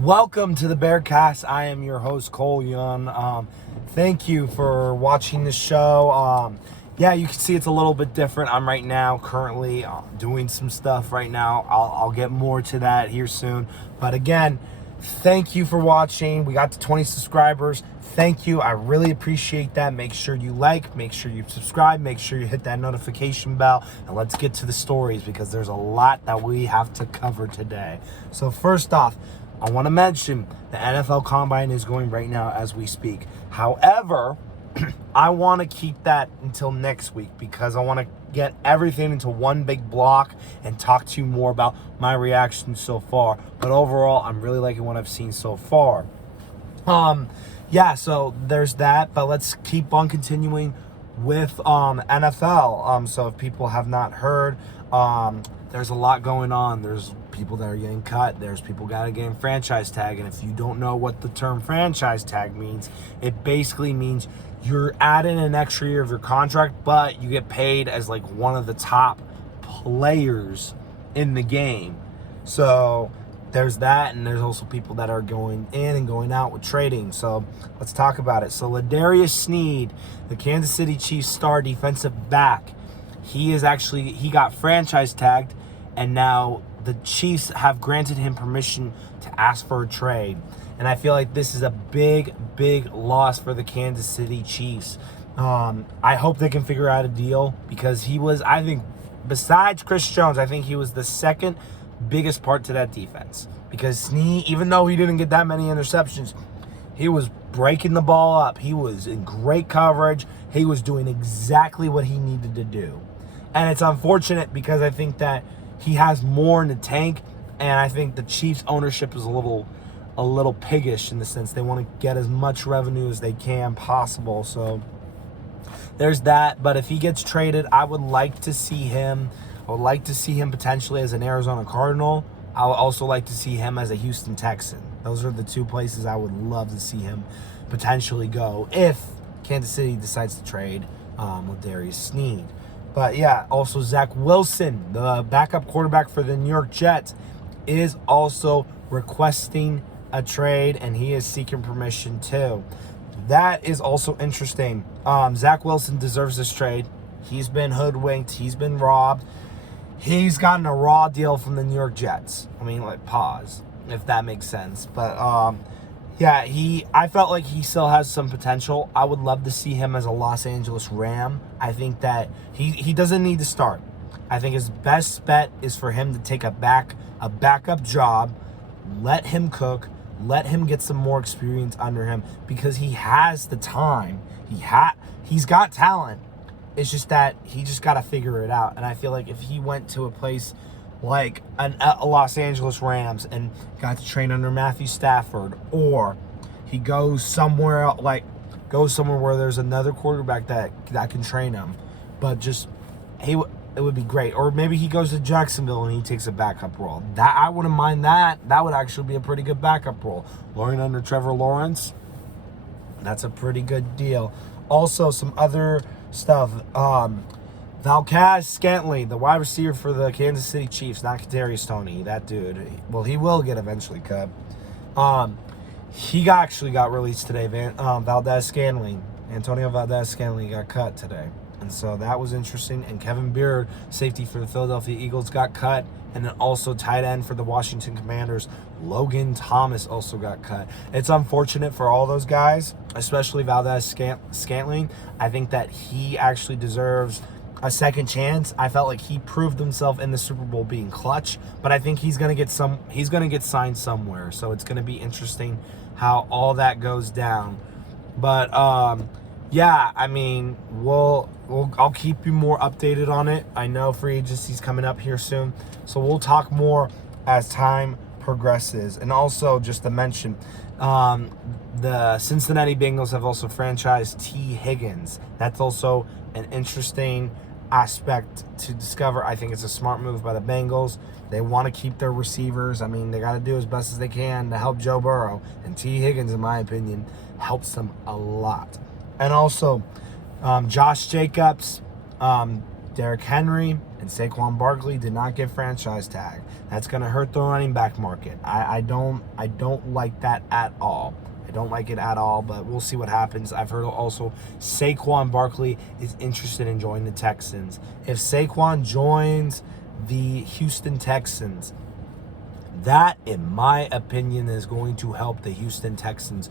Welcome to the Bearcast. I am your host, Cole Young. Thank you for watching the show. Yeah, you can see it's a little bit different. I'm right now currently doing some stuff right now. I'll get more to that here soon. But again, thank you for watching. We got to 20 subscribers. Thank you. I really appreciate that. Make sure you like, make sure you subscribe, make sure you hit that notification bell, and let's get to the stories because there's a lot that we have to cover today. So first off, I want to mention the NFL Combine is going right now as we speak. However, I want to keep that until next week because I want to get everything into one big block and talk to you more about my reaction so far. But overall, I'm really liking what I've seen so far. Yeah, so there's that. But let's keep on continuing with NFL. So if people have not heard, there's a lot going on. There's people that are getting cut. There's people that are getting franchise tag. And if you don't know what the term franchise tag means, it basically means you're adding an extra year of your contract, but you get paid as like one of the top players in the game. So there's that, and there's also people that are going in and going out with trading. So let's talk about it. So Ladarius Sneed, the Kansas City Chiefs star defensive back, he got franchise tagged, and now the Chiefs have granted him permission to ask for a trade. And I feel like this is a big, big loss for the Kansas City Chiefs. I hope they can figure out a deal because he was, I think, besides Chris Jones, I think he was the second biggest part to that defense. Because Snead, even though he didn't get that many interceptions, he was breaking the ball up. He was in great coverage. He was doing exactly what he needed to do. And it's unfortunate because I think that he has more in the tank, and I think the Chiefs ownership is a little piggish in the sense they want to get as much revenue as they can possible. So there's that. But if he gets traded, I would like to see him. I would like to see him potentially as an Arizona Cardinal. I would also like to see him as a Houston Texan. Those are the two places I would love to see him potentially go if Kansas City decides to trade with Ladarius Sneed. But yeah, also Zach Wilson, the backup quarterback for the New York Jets, is also requesting a trade, and he is seeking permission too. That is also interesting. Zach Wilson deserves this trade. He's been hoodwinked. He's been robbed. He's gotten a raw deal from the New York Jets. I mean, like, pause, if that makes sense. But yeah, I felt like he still has some potential. I would love to see him as a Los Angeles Ram. I think that he doesn't need to start. I think his best bet is for him to take a backup job, let him cook, let him get some more experience under him because he has the time. He's got talent. It's just that he just got to figure it out. And I feel like if he went to a place like a Los Angeles Rams and got to train under Matthew Stafford, or he goes somewhere where there's another quarterback that can train him, but just it would be great. Or maybe he goes to Jacksonville and he takes a backup role. That I wouldn't mind that. That would actually be a pretty good backup role. Learning under Trevor Lawrence, that's a pretty good deal. Also, some other stuff. Valdes Scantling, the wide receiver for the Kansas City Chiefs, not Kadarius Toney, that dude. Well, he will get eventually cut. He actually got released today. Valdes Scantling, Antonio Valdes Scantling got cut today. And so that was interesting. And Kevin Beard, safety for the Philadelphia Eagles, got cut. And then also tight end for the Washington Commanders, Logan Thomas, also got cut. It's unfortunate for all those guys, especially Valdes Scantling. I think that he actually deserves a second chance. I felt like he proved himself in the Super Bowl being clutch, but I think he's gonna get signed somewhere. So it's gonna be interesting how all that goes down. But yeah, I mean, I'll keep you more updated on it. I know free agency's coming up here soon, so we'll talk more as time progresses. And also, just to mention, the Cincinnati Bengals have also franchised T. Higgins. That's also an interesting aspect to discover. I think it's a smart move by the Bengals. They want to keep their receivers. I mean, they got to do as best as they can to help Joe Burrow. And T. Higgins, in my opinion, helps them a lot. And also, Josh Jacobs, Derrick Henry and Saquon Barkley did not get franchise tag. That's going to hurt the running back market. I don't like that at all. I don't like it at all, but we'll see what happens. I've heard also Saquon Barkley is interested in joining the Texans. If Saquon joins the Houston Texans, that, in my opinion, is going to help the Houston Texans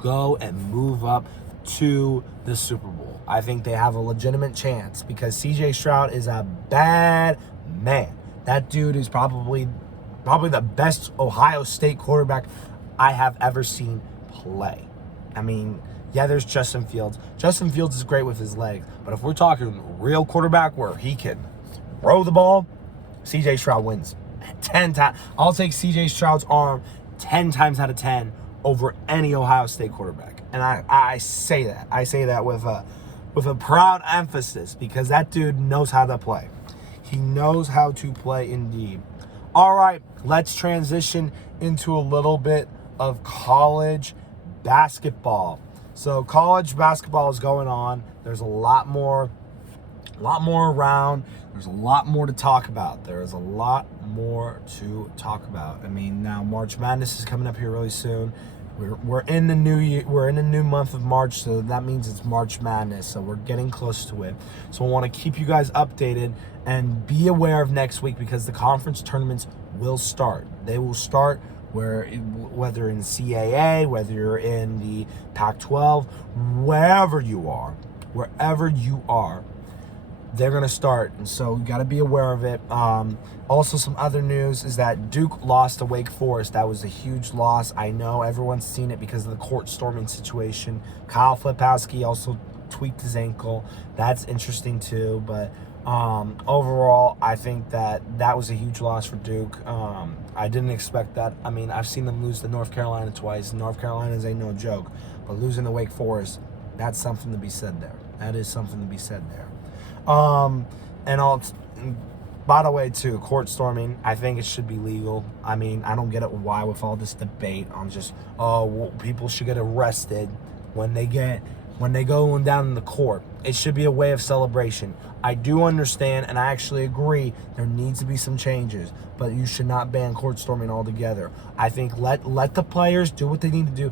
go and move up to the Super Bowl. I think they have a legitimate chance because C.J. Stroud is a bad man. That dude is probably the best Ohio State quarterback I have ever seen play. I mean, yeah, there's Justin Fields. Justin Fields is great with his legs, but if we're talking real quarterback where he can throw the ball, C.J. Stroud wins 10 times. I'll take C.J. Stroud's arm 10 times out of 10 over any Ohio State quarterback. And I say that. I say that with a proud emphasis because that dude knows how to play. He knows how to play indeed. All right, let's transition into a little bit of college basketball. So college basketball is going on. There's a lot more around. There's a lot more to talk about. There is a lot more to talk about. I mean, now March Madness is coming up here really soon. We're in the new year. We're in a new month of March, so that means it's March Madness. So we're getting close to it. So I want to keep you guys updated and be aware of next week because the conference tournaments will start. They will start whether in CAA, whether you're in the Pac-12, wherever you are, they're going to start. And so you got to be aware of it. Also, some other news is that Duke lost to Wake Forest. That was a huge loss. I know everyone's seen it because of the court storming situation. Kyle Flipowski also tweaked his ankle. That's interesting too. But overall, I think that was a huge loss for Duke. I didn't expect that. I mean, I've seen them lose to North Carolina twice. North Carolina's ain't no joke. But losing to Wake Forest, that's something to be said there. That is something to be said there. By the way, too, court storming, I think it should be legal. I mean, I don't get it why with all this debate on just, people should get arrested when they go down in the court. It should be a way of celebration. I do understand, and I actually agree, there needs to be some changes, but you should not ban court storming altogether. I think let the players do what they need to do.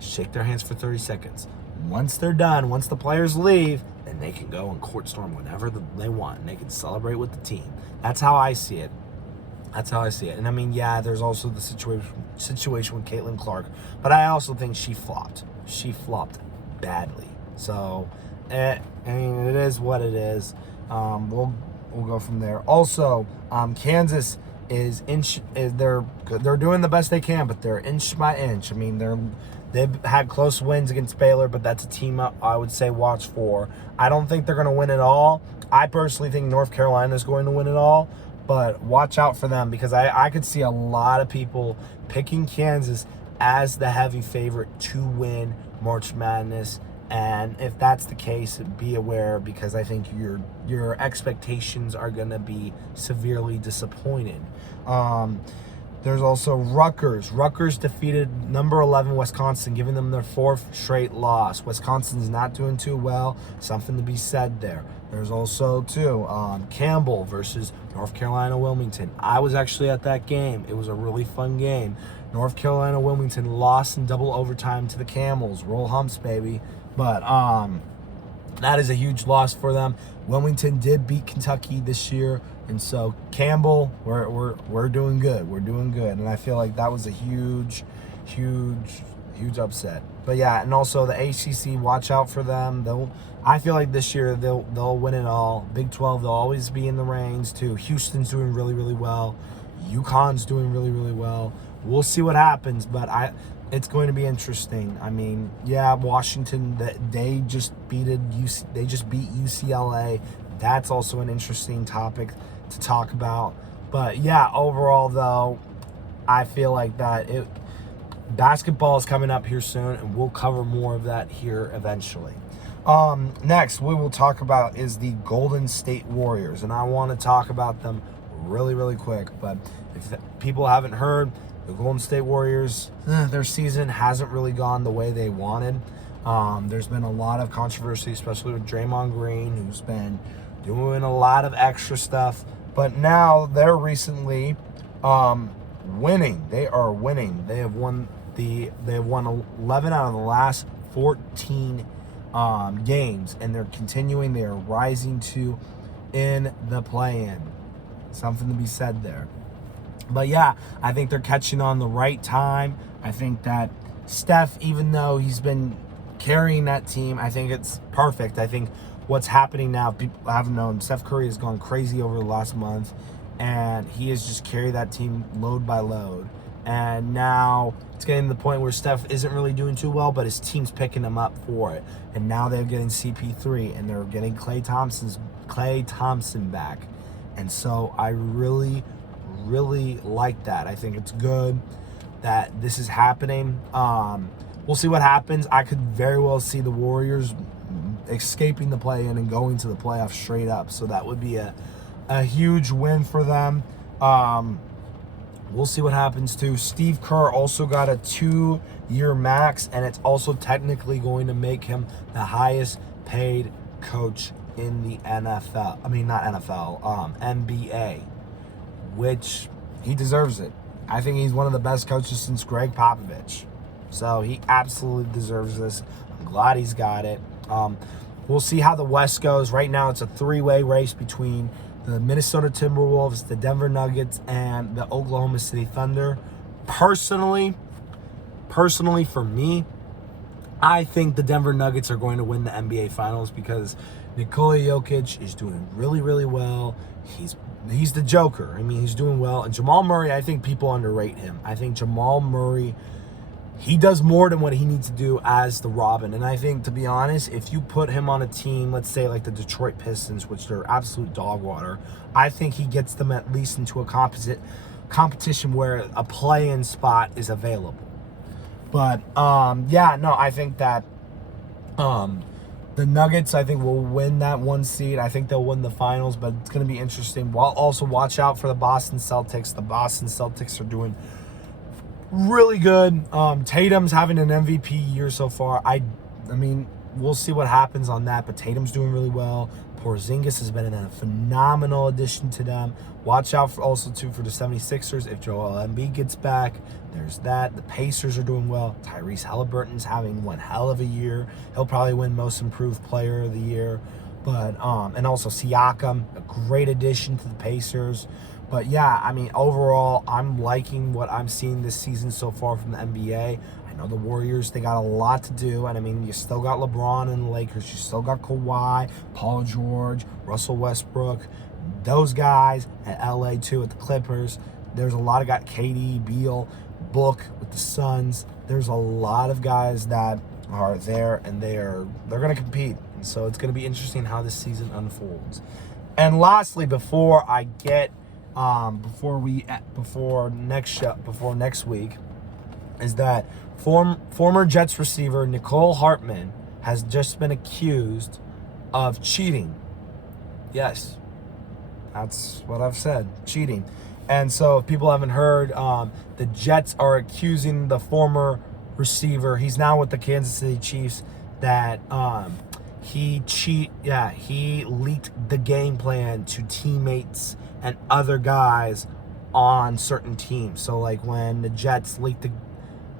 Shake their hands for 30 seconds. Once they're done, once the players leave, then they can go and court storm whenever they want, and they can celebrate with the team. That's how I see it. And I mean, yeah, there's also the situation with Caitlin Clark, but I also think she flopped. She flopped badly. So, I mean, it is what it is. We'll go from there. Also, Kansas they're doing the best they can, but they're inch by inch. I mean, they've had close wins against Baylor, but that's a team I would say watch for. I don't think they're going to win it all. I personally think North Carolina is going to win it all, but watch out for them because I could see a lot of people picking Kansas as the heavy favorite to win March Madness. And if that's the case, be aware because I think your expectations are going to be severely disappointed. There's also Rutgers. Rutgers defeated number 11 Wisconsin, giving them their fourth straight loss. Wisconsin's not doing too well. Something to be said there. There's also, too, Campbell versus North Carolina Wilmington. I was actually at that game. It was a really fun game. North Carolina Wilmington lost in double overtime to the Camels. Roll Humps, baby. But that is a huge loss for them. Wilmington did beat Kentucky this year. And so Campbell, we're doing good. We're doing good. And I feel like that was a huge upset. But yeah, and also the ACC, watch out for them. I feel like this year they'll win it all. Big 12, they'll always be in the reigns too. Houston's doing really, really well. UConn's doing really, really well. We'll see what happens, but it's going to be interesting. I mean, yeah, Washington, they just beat UCLA. That's also an interesting topic to talk about. But yeah, overall though, I feel like basketball is coming up here soon, and we'll cover more of that here eventually. Next, we will talk about is the Golden State Warriors, and I want to talk about them really, really quick. But if people haven't heard, the Golden State Warriors, their season hasn't really gone the way they wanted. There's been a lot of controversy, especially with Draymond Green, who's been doing a lot of extra stuff. But now they're recently winning. They are winning. They have won 11 out of the last 14 games, and they're continuing. They are rising to in the play-in. Something to be said there. But yeah, I think they're catching on the right time. I think that Steph, even though he's been carrying that team, I think it's perfect. I think what's happening now, people haven't known, Steph Curry has gone crazy over the last month, and he has just carried that team load by load. And now it's getting to the point where Steph isn't really doing too well, but his team's picking him up for it. And now they're getting CP3, and they're getting Klay Thompson back. And so I really like that. I think it's good that this is happening. We'll see what happens. I could very well see the Warriors escaping the play-in and going to the playoffs straight up. So that would be a huge win for them. We'll see what happens too. Steve Kerr also got a 2-year max, and it's also technically going to make him the highest paid coach in the NFL. I mean, not NFL, NBA, which he deserves it. I think he's one of the best coaches since Greg Popovich. So he absolutely deserves this. I'm glad he's got it. We'll see how the West goes. Right now, it's a 3-way race between the Minnesota Timberwolves, the Denver Nuggets, and the Oklahoma City Thunder. Personally, for me, I think the Denver Nuggets are going to win the NBA Finals because Nikola Jokic is doing really well. He's the Joker. I mean, he's doing well. And Jamal Murray, I think people underrate him. I think Jamal Murray, he does more than what he needs to do as the Robin. And I think, to be honest, if you put him on a team, let's say like the Detroit Pistons, which they're absolute dog water, I think he gets them at least into a competition where a play-in spot is available. But, I think that the Nuggets, I think, will win that 1 seed. I think they'll win the finals, but it's going to be interesting. Also, watch out for the Boston Celtics. The Boston Celtics are doing really good. Tatum's having an MVP year so far. I mean, we'll see what happens on that, but Tatum's doing really well. Porzingis has been a phenomenal addition to them. Watch out for the 76ers. If Joel Embiid gets back, there's that. The Pacers are doing well. Tyrese Halliburton's having one hell of a year. He'll probably win Most Improved Player of the Year. But and also Siakam, a great addition to the Pacers. But yeah, I mean, overall, I'm liking what I'm seeing this season so far from the NBA. I know the Warriors, they got a lot to do. And I mean, you still got LeBron and the Lakers. You still got Kawhi, Paul George, Russell Westbrook, those guys at LA too, at the Clippers. There's a lot of guys, KD, Beal, Book with the Suns. There's a lot of guys that are there, and they're going to compete. And so it's going to be interesting how this season unfolds. And lastly, before next week, is that former Jets receiver Nicole Hartman has just been accused of cheating. Yes, that's what I've said, cheating. And so if people haven't heard, the Jets are accusing the former receiver, he's now with the Kansas City Chiefs, that he leaked the game plan to teammates and other guys on certain teams. So like when the Jets leaked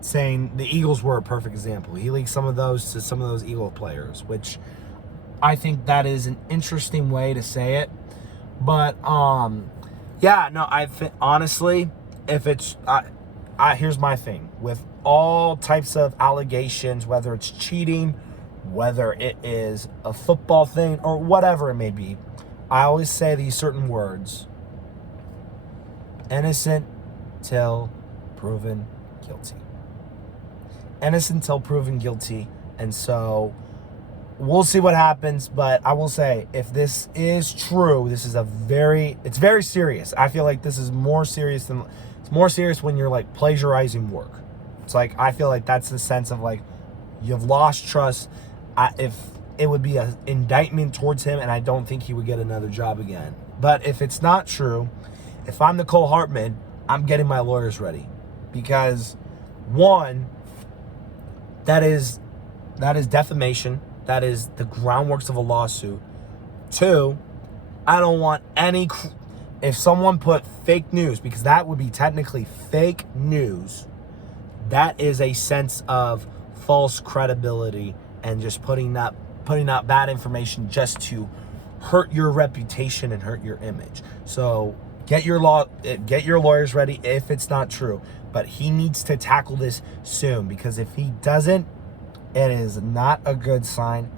saying the Eagles were a perfect example. He leaked some of those to some of those Eagle players, which I think that is an interesting way to say it. But honestly, if it's here's my thing with all types of allegations, whether it's cheating, whether it is a football thing or whatever it may be, I always say these certain words: innocent till proven guilty. Innocent till proven guilty. And so we'll see what happens, but I will say, if this is true, this is it's very serious. I feel like this is more serious when you're like plagiarizing work. It's like, I feel like that's the sense of like, you've lost trust. If it would be an indictment towards him, and I don't think he would get another job again. But if it's not true, if I'm Nicole Hartman, I'm getting my lawyers ready, because one, that is defamation. That is the groundworks of a lawsuit. Two, I don't want any... If someone put fake news, because that would be technically fake news, that is a sense of false credibility and just putting out bad information just to hurt your reputation and hurt your image. So get your lawyers ready if it's not true. But he needs to tackle this soon, because if he doesn't, it is not a good sign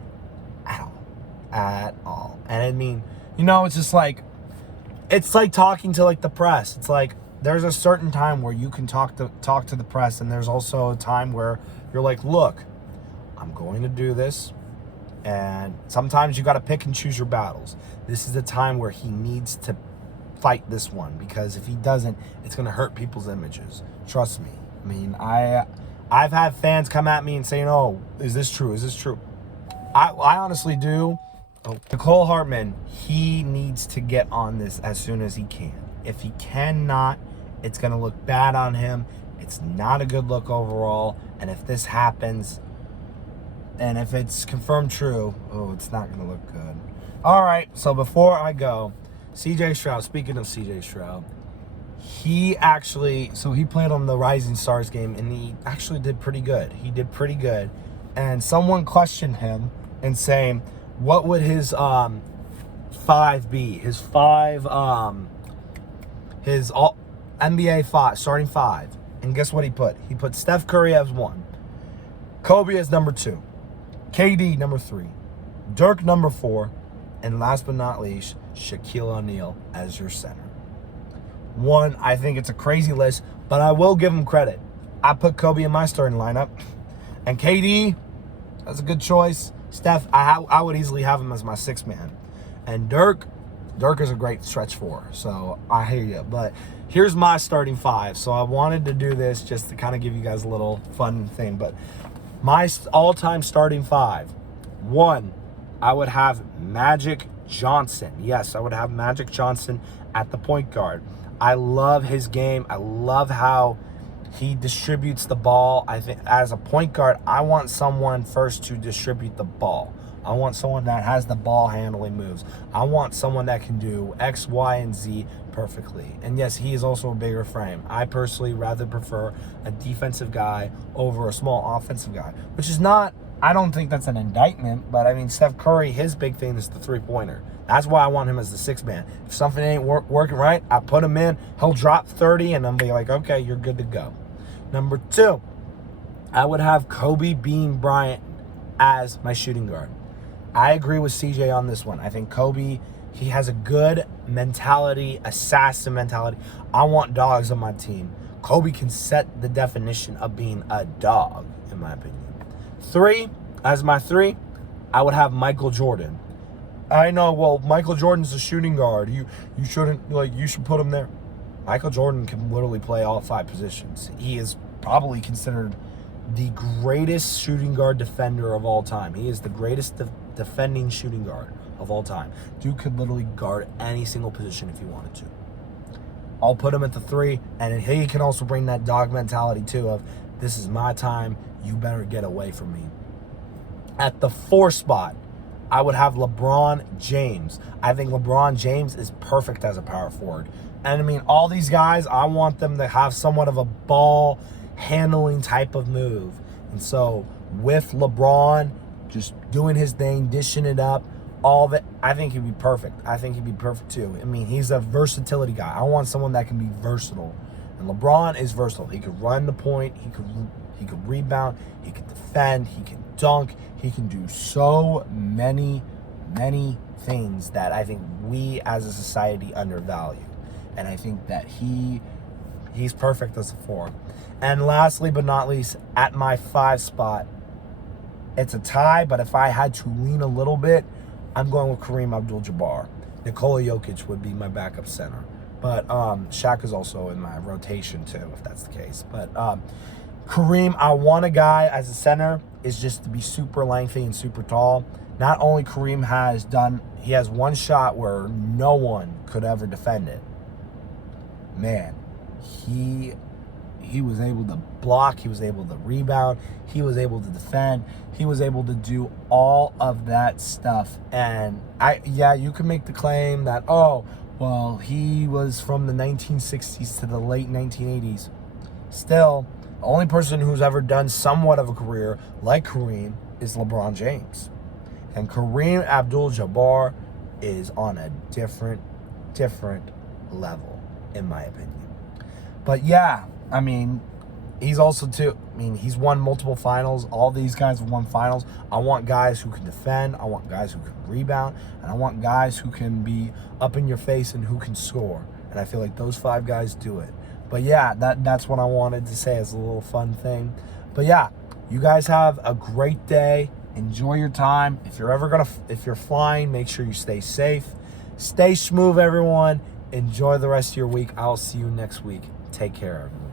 at all. And I mean, it's just like, it's like talking to like the press. It's like there's a certain time where you can talk to the press, and there's also a time where you're like, look, I'm going to do this, and sometimes you got to pick and choose your battles. This is the time where he needs to fight this one, because if he doesn't, it's going to hurt people's images. Trust me. I mean, I've had fans come at me and saying, "Oh, is this true? Is this true?" I honestly do. Nicole Hartman, he needs to get on this as soon as he can. If he cannot, it's going to look bad on him. It's not a good look overall. And if this happens, and if it's confirmed true, it's not going to look good. All right, so before I go, CJ Stroud, speaking of CJ Stroud, he played on the Rising Stars game, and he actually did pretty good. He did pretty good. And someone questioned him and saying, what would his five be? His NBA starting five. And guess what he put? He put Steph Curry as 1, Kobe as number 2, KD number 3, Dirk number 4, and last but not least, Shaquille O'Neal as your center. I think it's a crazy list, but I will give him credit. I put Kobe in my starting lineup, and KD, that's a good choice. Steph, I would easily have him as my 6th man. And Dirk is a great stretch 4, so I hear you. But here's my starting 5. So I wanted to do this just to kind of give you guys a little fun thing. But my all-time starting 5. 1, I would have Magic Johnson. Yes, I would have Magic Johnson at the point guard. I love his game. I love how he distributes the ball. I think as a point guard, I want someone first to distribute the ball. I want someone that has the ball handling moves. I want someone that can do X, Y, and Z perfectly. And yes, he is also a bigger frame. I personally rather prefer a defensive guy over a small offensive guy, which is not, I don't think that's an indictment, but I mean, Steph Curry, his big thing is the three-pointer. That's why I want him as the 6th man. If something ain't working right, I put him in, he'll drop 30, and I'm be like, okay, you're good to go. Number 2, I would have Kobe Bean Bryant as my shooting guard. I agree with CJ on this one. I think Kobe, he has a good mentality, assassin mentality. I want dogs on my team. Kobe can set the definition of being a dog, in my opinion. 3, as my 3, I would have Michael Jordan. I know, well, Michael Jordan's a shooting guard. You should put him there. Michael Jordan can literally play all 5 positions. He is probably considered the greatest shooting guard defender of all time. He is the greatest defending shooting guard of all time. Dude could literally guard any single position if he wanted to. I'll put him at the 3, and he can also bring that dog mentality too of, this is my time, you better get away from me. At the 4 spot, I would have LeBron James. I think LeBron James is perfect as a power forward. And I mean, all these guys, I want them to have somewhat of a ball handling type of move. And so with LeBron just doing his thing, dishing it up, all that, I think he'd be perfect. I think he'd be perfect too. I mean, he's a versatility guy. I want someone that can be versatile. And LeBron is versatile. He could run the point, he could rebound, he could defend, he can dunk, he can do so many things that I think we as a society undervalue. And I think that he's perfect as a 4. And lastly but not least, at my 5 spot, it's a tie, but if I had to lean a little bit, I'm going with Kareem Abdul-Jabbar. Nikola Jokic would be my backup center. But Shaq is also in my rotation too, if that's the case. But Kareem, I want a guy as a center is just to be super lengthy and super tall. Not only Kareem he has one shot where no one could ever defend it. Man, he he was able to block, he was able to rebound, he was able to defend, he was able to do all of that stuff. And you can make the claim that, oh, well, he was from the 1960s to the late 1980s. Still, the only person who's ever done somewhat of a career like Kareem is LeBron James. And Kareem Abdul-Jabbar is on a different level, in my opinion. But yeah, I mean, he's also he's won multiple finals. All these guys have won finals. I want guys who can defend. I want guys who can rebound. And I want guys who can be up in your face and who can score. And I feel like those 5 guys do it. But yeah, that's what I wanted to say as a little fun thing. But yeah, you guys have a great day. Enjoy your time. If you're flying, make sure you stay safe. Stay smooth, everyone. Enjoy the rest of your week. I'll see you next week. Take care, everyone.